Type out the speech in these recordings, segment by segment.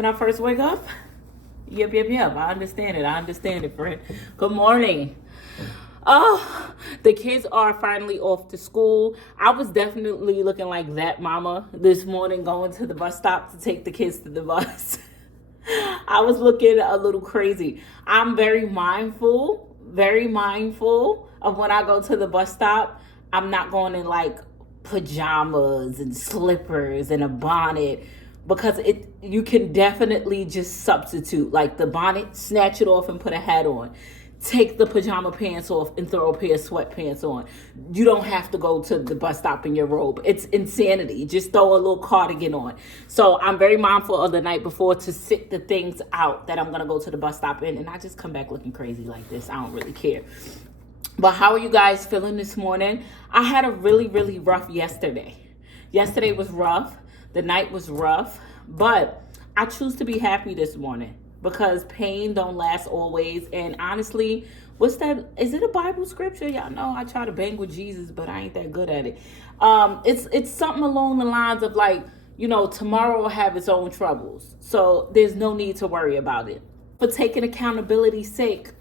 when I first wake up? Yep. I understand it, friend. Good morning. Oh, the kids are finally off to school. I was definitely looking like that mama this morning going to the bus stop to take the kids to the bus. I was looking a little crazy. I'm very mindful of when I go to the bus stop. I'm not going in like pajamas and slippers and a bonnet, because you can definitely just substitute like the bonnet, snatch it off and put a hat on. Take the pajama pants off and throw a pair of sweatpants on. You don't have to go to the bus stop in your robe. It's insanity. Just throw a little cardigan on. So I'm very mindful of the night before to sit the things out that I'm going to go to the bus stop in. And I just come back looking crazy like this. I don't really care. But how are you guys feeling this morning? I had a really, really rough yesterday. Yesterday was rough. The night was rough. But I choose to be happy this morning, because pain don't last always. And honestly, what's that? Is it a Bible scripture? Y'all know I try to bang with Jesus, but I ain't that good at it. It's something along the lines of like, tomorrow will have its own troubles. So there's no need to worry about it. For taking accountability's sake,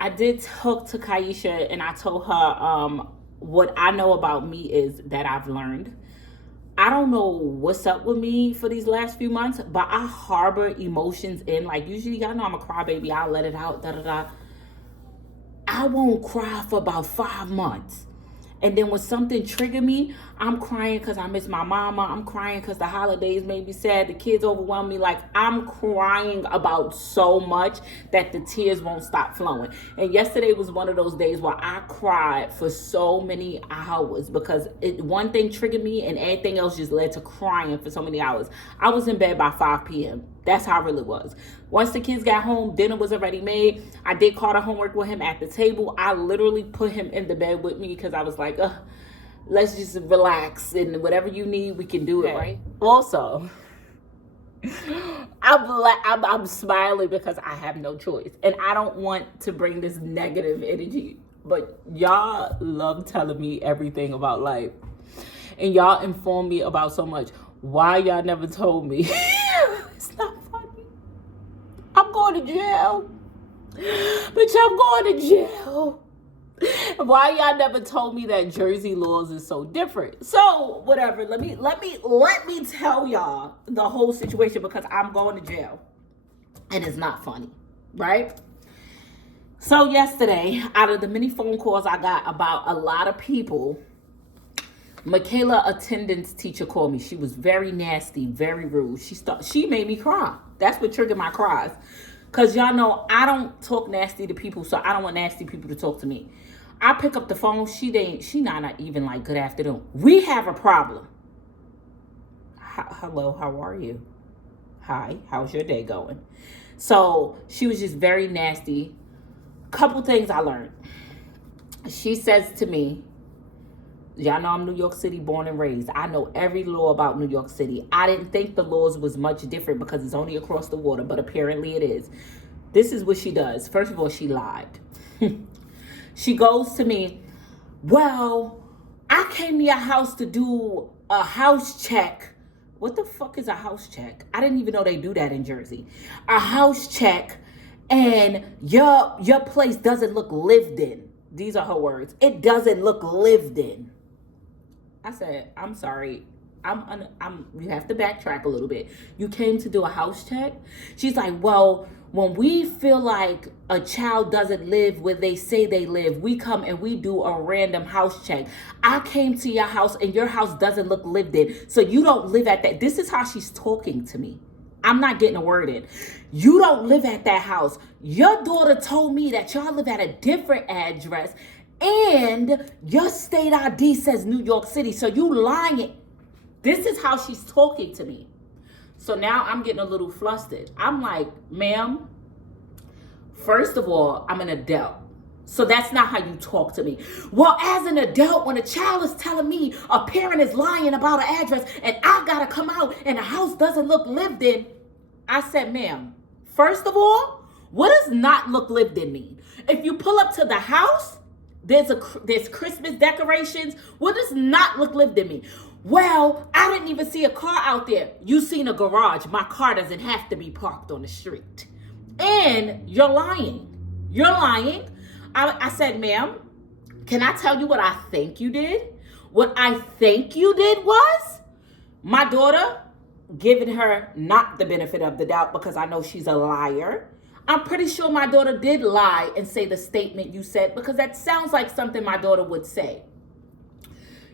I did talk to Kaisha and I told her what I know about me is that I've learned. I don't know what's up with me for these last few months, but I harbor emotions in. Like, usually, y'all know I'm a crybaby. I'll let it out, I won't cry for about 5 months. And then when something trigger me, I'm crying because I miss my mama. I'm crying because the holidays made me sad. The kids overwhelm me. Like, I'm crying about so much that the tears won't stop flowing. And yesterday was one of those days where I cried for so many hours because one thing triggered me and everything else just led to crying for so many hours. I was in bed by 5 p.m. That's how it really was. Once the kids got home, dinner was already made. I did Karter homework with him at the table. I literally put him in the bed with me because I was like, let's just relax, and whatever you need, we can do it, right? Also, I'm smiling because I have no choice, and I don't want to bring this negative energy, but y'all love telling me everything about life, and y'all inform me about so much. Why y'all never told me? It's not funny. I'm going to jail. Bitch, I'm going to jail. Why y'all never told me that Jersey laws is so different? So whatever. Let me tell y'all the whole situation, because I'm going to jail, and it's not funny, right? So yesterday, out of the many phone calls I got about a lot of people, Makayla, attendance teacher, called me. She was very nasty, very rude. She made me cry. That's what triggered my cries. Because y'all know I don't talk nasty to people, so I don't want nasty people to talk to me. I pick up the phone. She not even like, good afternoon. We have a problem. Hello, how are you? Hi, how's your day going? So she was just very nasty. Couple things I learned. She says to me, y'all know I'm New York City born and raised. I know every law about New York City. I didn't think the laws was much different because it's only across the water, but apparently it is. This is what she does. First of all, she lied. She goes to me, well, I came to your house to do a house check. What the fuck is a house check? I didn't even know they do that in Jersey. A house check, and your place doesn't look lived in. These are her words. It doesn't look lived in. I said, I'm sorry. You have to backtrack a little bit. You came to do a house check? She's like, well, when we feel like a child doesn't live where they say they live, we come and we do a random house check. I came to your house and your house doesn't look lived in, so you don't live at that. This is how she's talking to me. I'm not getting a word in. You don't live at that house. Your daughter told me that y'all live at a different address, and your state ID says New York City, so you lying. This is how she's talking to me. So now I'm getting a little flustered. I'm like, ma'am, first of all, I'm an adult. So that's not how you talk to me. Well, as an adult, when a child is telling me a parent is lying about an address and I gotta come out and the house doesn't look lived in, I said, ma'am, first of all, what does not look lived in mean? If you pull up to the house, there's Christmas decorations. What does not look lived in mean? Well, I didn't even see a car out there. You seen a garage. My car doesn't have to be parked on the street. And you're lying. You're lying. I said, ma'am, can I tell you what I think you did? What I think you did was my daughter, giving her not the benefit of the doubt because I know she's a liar. I'm pretty sure my daughter did lie and say the statement you said because that sounds like something my daughter would say.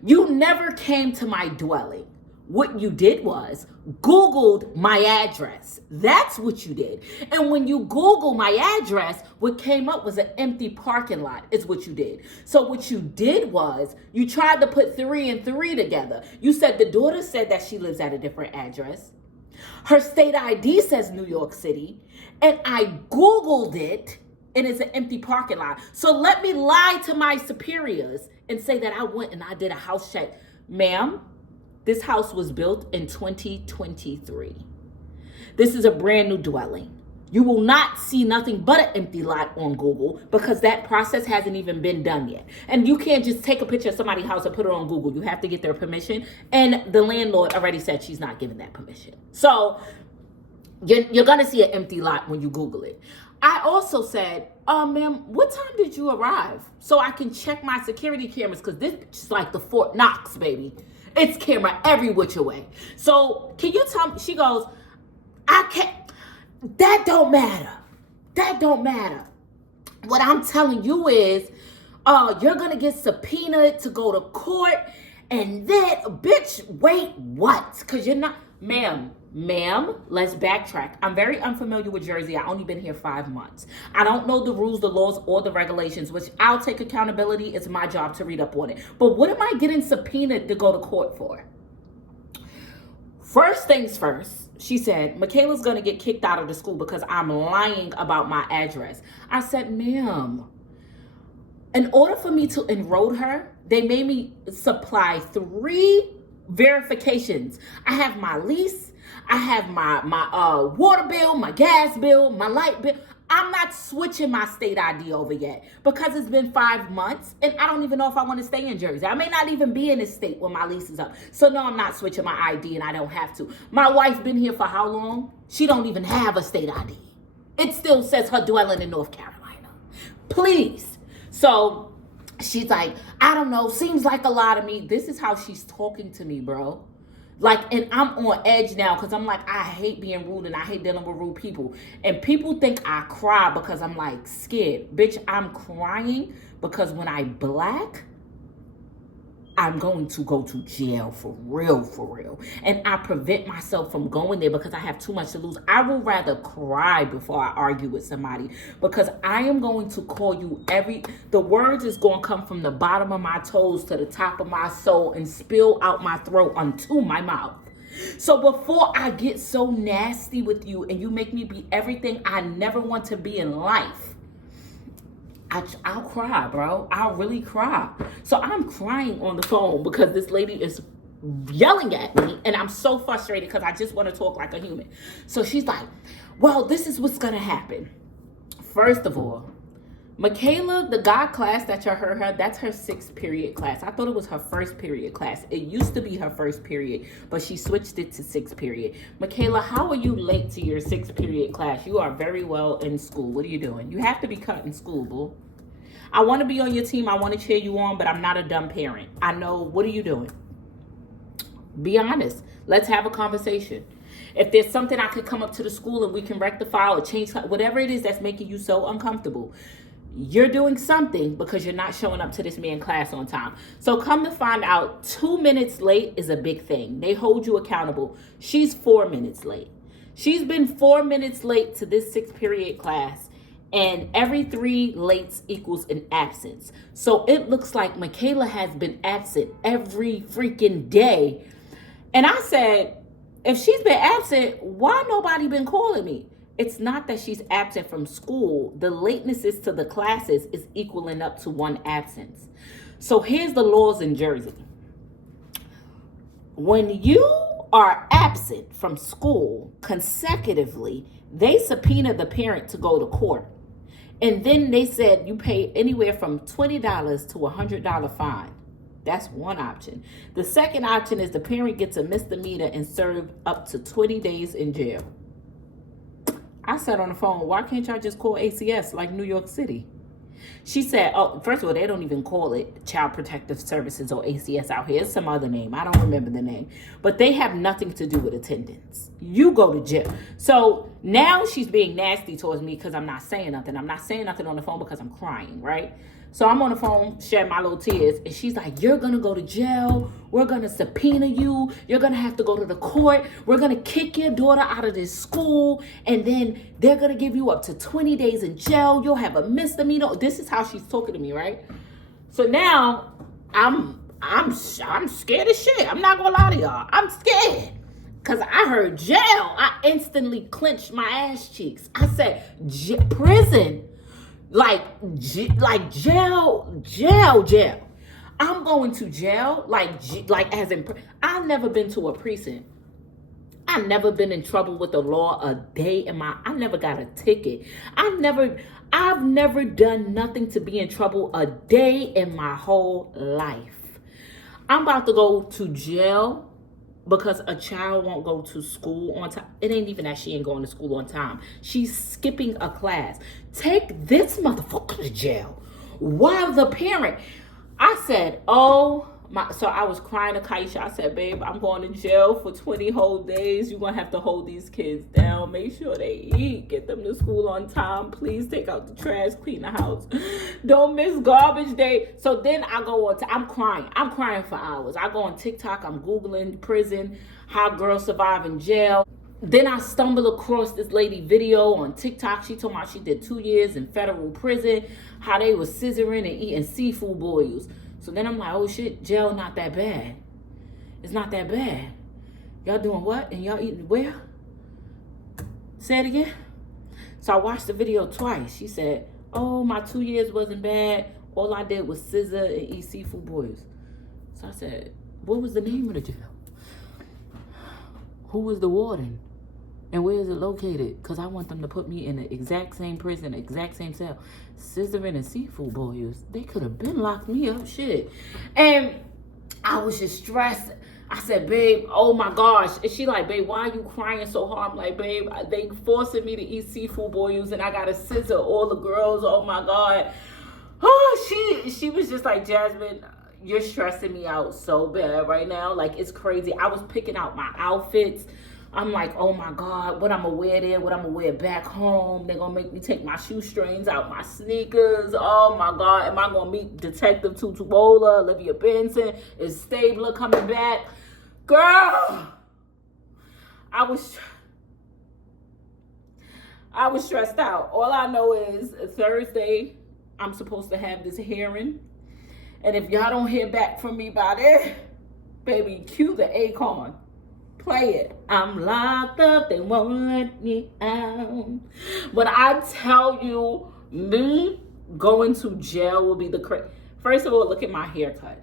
You never came to my dwelling. What you did was Googled my address. That's what you did. And when you Google my address, what came up was an empty parking lot is what you did. So what you did was you tried to put 3 and 3 together. You said the daughter said that she lives at a different address. Her state ID says New York City. And I Googled it and it's an empty parking lot. So let me lie to my superiors and say that I went and I did a house check. Ma'am, this house was built in 2023. This is a brand new dwelling. You will not see nothing but an empty lot on Google because that process hasn't even been done yet. And you can't just take a picture of somebody's house and put it on Google. You have to get their permission. And the landlord already said she's not giving that permission. So you're going to see an empty lot when you Google it. I also said, ma'am, what time did you arrive? So I can check my security cameras because this is like the Fort Knox, baby. It's camera every which way. So can you tell me? She goes, I can't. That don't matter. That don't matter. What I'm telling you is, you're going to get subpoenaed to go to court. And then, bitch, wait, what? Because you're not, ma'am, let's backtrack. I'm very unfamiliar with Jersey. I only been here 5 months. I don't know the rules, the laws, or the regulations, which I'll take accountability. It's my job to read up on it. But what am I getting subpoenaed to go to court for? First things first, she said, Makayla's going to get kicked out of the school because I'm lying about my address. I said, ma'am, in order for me to enroll her, they made me supply 3 verifications. I have my lease. I have my water bill, my gas bill, my light bill. I'm not switching my state ID over yet because it's been 5 months and I don't even know if I want to stay in Jersey. I may not even be in this state when my lease is up. So no, I'm not switching my ID and I don't have to. My wife been here for how long? She don't even have a state ID. It still says her dwelling in North Carolina. Please. So she's like, I don't know, seems like a lot of me. This is how she's talking to me, bro. Like, and I'm on edge now because I'm like, I hate being rude and I hate dealing with rude people. And people think I cry because I'm like scared. Bitch, I'm crying because when I black, I'm going to go to jail for real. And I prevent myself from going there because I have too much to lose. I will rather cry before I argue with somebody because I am going to call you the words is going to come from the bottom of my toes to the top of my soul and spill out my throat onto my mouth. So before I get so nasty with you and you make me be everything I never want to be in life, I'll cry, bro. I'll really cry. So I'm crying on the phone because this lady is yelling at me and I'm so frustrated because I just want to talk like a human. So she's like, well, this is what's going to happen. First of all, Makayla, the God class that you heard her, that's her 6th period class. I thought it was her 1st period class. It used to be her 1st period, but she switched it to 6th period. Makayla, how are you late to your 6th period class? You are very well in school. What are you doing? You have to be cut in school, boo. I want to be on your team. I want to cheer you on, but I'm not a dumb parent. I know. What are you doing? Be honest. Let's have a conversation. If there's something I could come up to the school and we can rectify or change, whatever it is that's making you so uncomfortable, you're doing something because you're not showing up to this man's class on time. So come to find out, 2 minutes late is a big thing. They hold you accountable. She's 4 minutes late. She's been 4 minutes late to this 6th period class. And every 3 lates equals an absence. So it looks like Makayla has been absent every freaking day. And I said, if she's been absent, why nobody been calling me? It's not that she's absent from school. The latenesses to the classes is equaling up to 1 absence. So here's the laws in Jersey. When you are absent from school consecutively, they subpoena the parent to go to court. And then they said you pay anywhere from $20 to $100 fine. That's one option. The second option is the parent gets a misdemeanor and served up to 20 days in jail. I said on the phone, why can't y'all just call ACS like New York City? She said, oh, first of all, they don't even call it Child Protective Services or ACS out here. It's some other name. I don't remember the name. But they have nothing to do with attendance. You go to jail. So now she's being nasty towards me because I'm not saying nothing. I'm not saying nothing on the phone because I'm crying, right? So I'm on the phone, shedding my little tears, and she's like, you're going to go to jail. We're going to subpoena you. You're going to have to go to the court. We're going to kick your daughter out of this school, and then they're going to give you up to 20 days in jail. You'll have a misdemeanor. This is how she's talking to me, right? So now I'm scared as shit. I'm not going to lie to y'all. I'm scared. Because I heard jail. I instantly clenched my ass cheeks. I said, prison. Like jail. I'm going to jail, like as in, I've never been to a precinct. I've never been in trouble with the law a day in my, I never got a ticket. I've never done nothing to be in trouble a day in my whole life. I'm about to go to jail because a child won't go to school on time. It ain't even that she ain't going to school on time. She's skipping a class. Take this motherfucker to jail. Why the parent? I said, oh my, so I was crying to Kaisha. I said, babe, I'm going to jail for 20 whole days. You're going to have to hold these kids down. Make sure they eat. Get them to school on time. Please take out the trash. Clean the house. Don't miss garbage day. So then I go on I'm crying. I'm crying for hours. I go on TikTok. I'm Googling prison, how girls survive in jail. Then I stumble across this lady video on TikTok. She told me she did 2 years in federal prison, how they was scissoring and eating seafood boils. So then I'm like, oh shit, jail not that bad. It's not that bad. Y'all doing what? And y'all eating where? Say it again. So I watched the video twice. She said, oh, my 2 years wasn't bad. All I did was scissor and eat seafood boils. So I said, what was the name of the jail? Who was the warden? And where is it located? Because I want them to put me in the exact same prison, exact same cell. Scissoring and seafood boils. They could have been locked me up, shit. And I was just stressed. I said, babe, oh my gosh. And she like, babe, why are you crying so hard? I'm like, babe, they forcing me to eat seafood boils and I got to scissor all the girls. Oh my God. Oh, she was just like, Jasmine, you're stressing me out so bad right now. Like, it's crazy. I was picking out my outfits. I'm like, oh my God, what I'm gonna wear there, what I'm gonna wear back home. They're gonna make me take my shoestrings out, my sneakers. Oh my God, am I gonna meet Detective Tutuola, Olivia Benson? Is Stabler coming back? Girl, I was stressed out. All I know is Thursday, I'm supposed to have this hearing. And if y'all don't hear back from me by there, baby, cue the Akon. Play it. I'm locked up, they won't let me out. But I tell you, me going to jail will be the First of all, look at my haircut.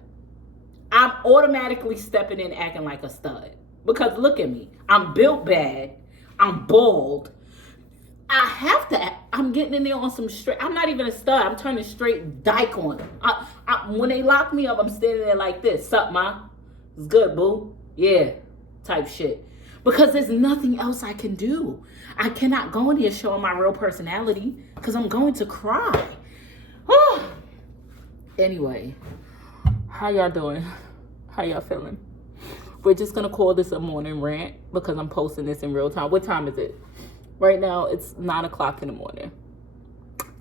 I'm automatically stepping in acting like a stud. Because look at me. I'm built bad. I'm bald. I'm getting in there on some straight. I'm not even a stud. I'm turning straight dyke on them. When they lock me up, I'm standing there like this. Sup, ma? It's good, boo. Yeah. Type shit. Because there's nothing else I can do. I cannot go in here showing my real personality because I'm going to cry. Anyway, how y'all doing? How y'all feeling? We're just going to call this a morning rant because I'm posting this in real time. What time is it? Right now, it's 9 o'clock in the morning.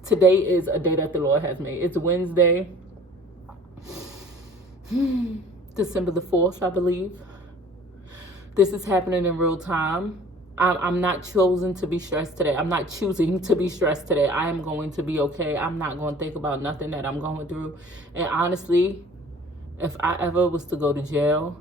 Today is a day that the Lord has made. It's Wednesday, December the 4th, I believe. This is happening in real time. I'm not choosing to be stressed today. I'm not choosing to be stressed today. I am going to be okay. I'm not going to think about nothing that I'm going through. And honestly, if I ever was to go to jail,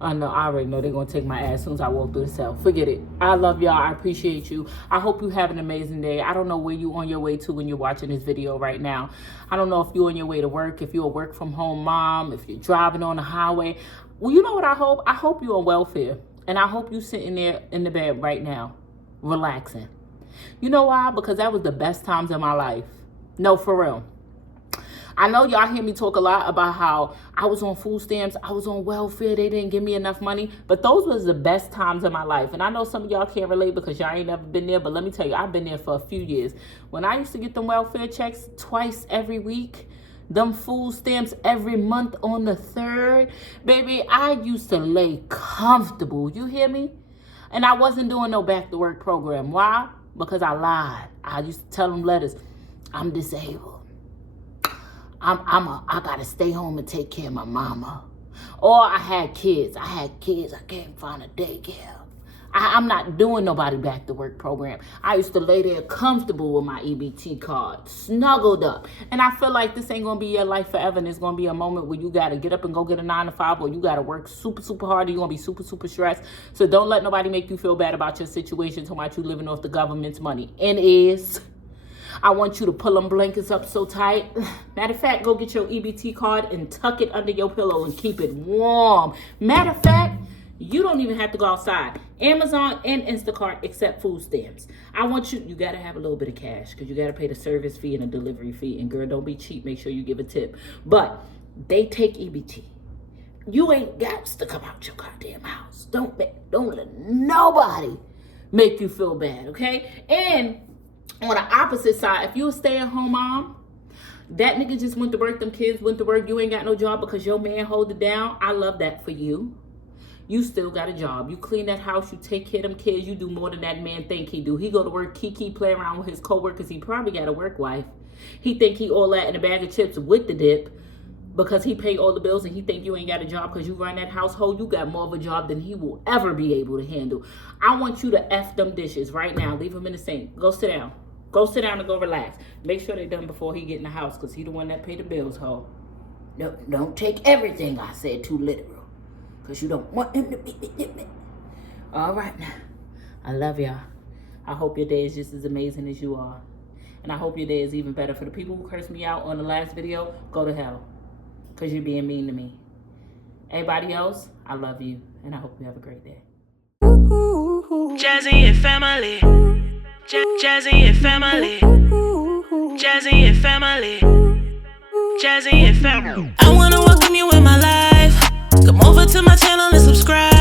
I already know they're going to take my ass as soon as I walk through the cell. Forget it. I love y'all. I appreciate you. I hope you have an amazing day. I don't know where you on your way to when you're watching this video right now. I don't know if you're on your way to work, if you're a work from home mom, if you're driving on the highway. Well, you know what I hope? I hope you're on welfare. And I hope you're sitting there in the bed right now, relaxing. You know why? Because that was the best times of my life. No, for real. I know y'all hear me talk a lot about how I was on food stamps, I was on welfare, they didn't give me enough money, but those was the best times of my life. And I know some of y'all can't relate because y'all ain't never been there, but let me tell you, I've been there for a few years. When I used to get them welfare checks twice every week, them food stamps every month on the 3rd, baby, I used to lay comfortable, you hear me? And I wasn't doing no back to work program. Why? Because I lied. I used to tell them letters, I'm disabled. I gotta stay home and take care of my mama. Or I had kids. I can't find a daycare. I'm not doing nobody back to work program. I used to lay there comfortable with my EBT card, snuggled up. And I feel like this ain't gonna be your life forever, and it's gonna be a moment where you gotta get up and go get a 9 to 5, or you gotta work super, super hard, and you're gonna be super, super stressed. So don't let nobody make you feel bad about your situation, talking about you living off the government's money. I want you to pull them blankets up so tight. Matter of fact, go get your EBT card and tuck it under your pillow and keep it warm. Matter of fact, you don't even have to go outside. Amazon and Instacart accept food stamps. I want you got to have a little bit of cash because you got to pay the service fee and the delivery fee. And girl, don't be cheap. Make sure you give a tip. But they take EBT. You ain't got to come out your goddamn house. Don't let nobody make you feel bad, okay? And on the opposite side, if you a stay-at-home mom, that nigga just went to work, them kids went to work, you ain't got no job because your man hold it down. I love that for you. You still got a job. You clean that house, you take care of them kids, you do more than that man think he do. He go to work, kiki, play around with his coworkers. He probably got a work wife. He think he all that in a bag of chips with the dip because he pay all the bills, and he think you ain't got a job because you run that household. You got more of a job than he will ever be able to handle. I want you to F them dishes right now. Leave them in the sink. Go sit down. Go sit down and go relax. Make sure they're done before he get in the house because he the one that pay the bills, ho. No, don't take everything I said too literal because you don't want him to be. All right now. I love y'all. I hope your day is just as amazing as you are. And I hope your day is even better. For the people who cursed me out on the last video, go to hell because you're being mean to me. Everybody else, I love you. And I hope you have a great day. Jazzy and family. Jazzy and family. Jazzy and family. Jazzy and family. I wanna welcome you in my life. Come over to my channel and subscribe.